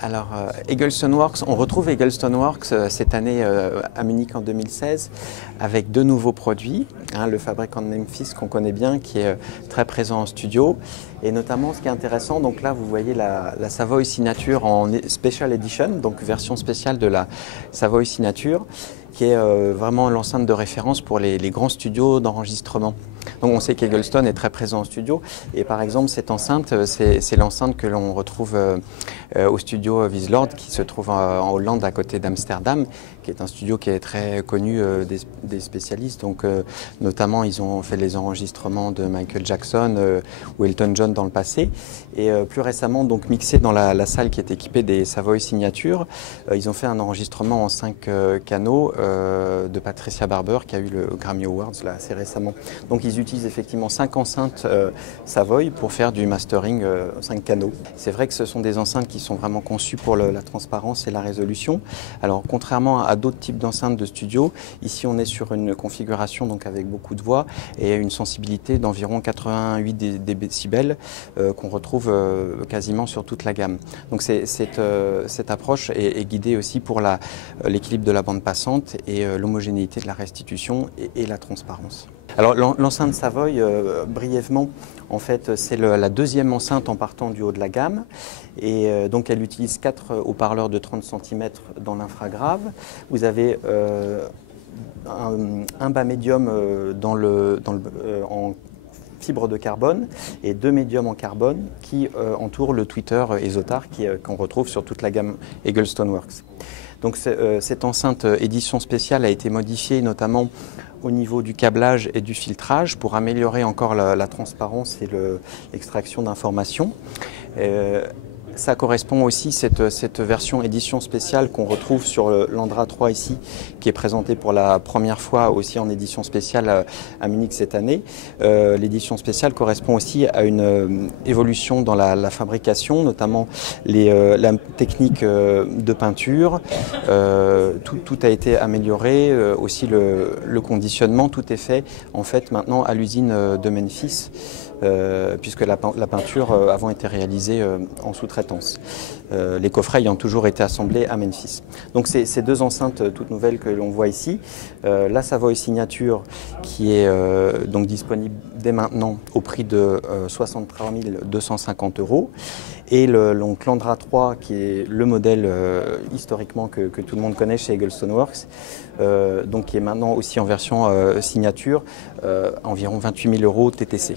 Alors, Eggleston Works, on retrouve Eggleston Works cette année à Munich en 2016 avec deux nouveaux produits. Le fabricant de Memphis qu'on connaît bien, qui est très présent en studio. Et notamment, ce qui est intéressant, donc là, vous voyez la Savoy Signature en Special Edition, donc version spéciale de la Savoy Signature, qui est vraiment l'enceinte de référence pour les grands studios d'enregistrement. Donc on sait qu'Eggleston est très présent en studio et par exemple cette enceinte, c'est l'enceinte que l'on retrouve au studio Wieslord qui se trouve en Hollande à côté d'Amsterdam, qui est un studio qui est très connu des spécialistes. Donc notamment ils ont fait les enregistrements de Michael Jackson ou Elton John dans le passé et plus récemment donc mixé dans la salle qui est équipée des Savoy Signature, ils ont fait un enregistrement en 5 canaux de Patricia Barber qui a eu le Grammy Awards là, assez récemment. Donc ils utilisent effectivement 5 enceintes Savoy pour faire du mastering 5 canaux. C'est vrai que ce sont des enceintes qui sont vraiment conçues pour la transparence et la résolution. Alors contrairement à d'autres types d'enceintes de studio, ici on est sur une configuration donc avec beaucoup de voix et une sensibilité d'environ 88 décibels qu'on retrouve quasiment sur toute la gamme. Donc cette approche est guidée aussi pour l'équilibre de la bande passante et l'homogénéité de la restitution et la transparence. Alors l'enceinte Savoy, brièvement, en fait, c'est la deuxième enceinte en partant du haut de la gamme. Et donc elle utilise 4 haut-parleurs de 30 cm dans l'infragrave. Vous avez un bas médium en fibre de carbone et 2 médiums en carbone qui entourent le tweeter Esotar qu'on retrouve sur toute la gamme Eggleston Works. Donc cette enceinte édition spéciale a été modifiée notamment au niveau du câblage et du filtrage pour améliorer encore la transparence et l'extraction d'informations. Ça correspond aussi, cette version édition spéciale qu'on retrouve sur l'Andra 3 ici, qui est présentée pour la première fois aussi en édition spéciale à Munich cette année. L'édition spéciale correspond aussi à une évolution dans la fabrication, notamment la technique de peinture. Tout a été amélioré, aussi le conditionnement, tout est fait en fait maintenant à l'usine de Memphis. Puisque la peinture avant était réalisée en sous-traitance. Les coffrets ayant toujours été assemblés à Memphis. Donc ces deux enceintes toutes nouvelles que l'on voit ici, la Savoy Signature qui est donc disponible dès maintenant au prix de 63 250 € et l'Andra 3 qui est le modèle historiquement que tout le monde connaît chez Eggleston Works, donc qui est maintenant aussi en version signature, environ 28 000 € TTC.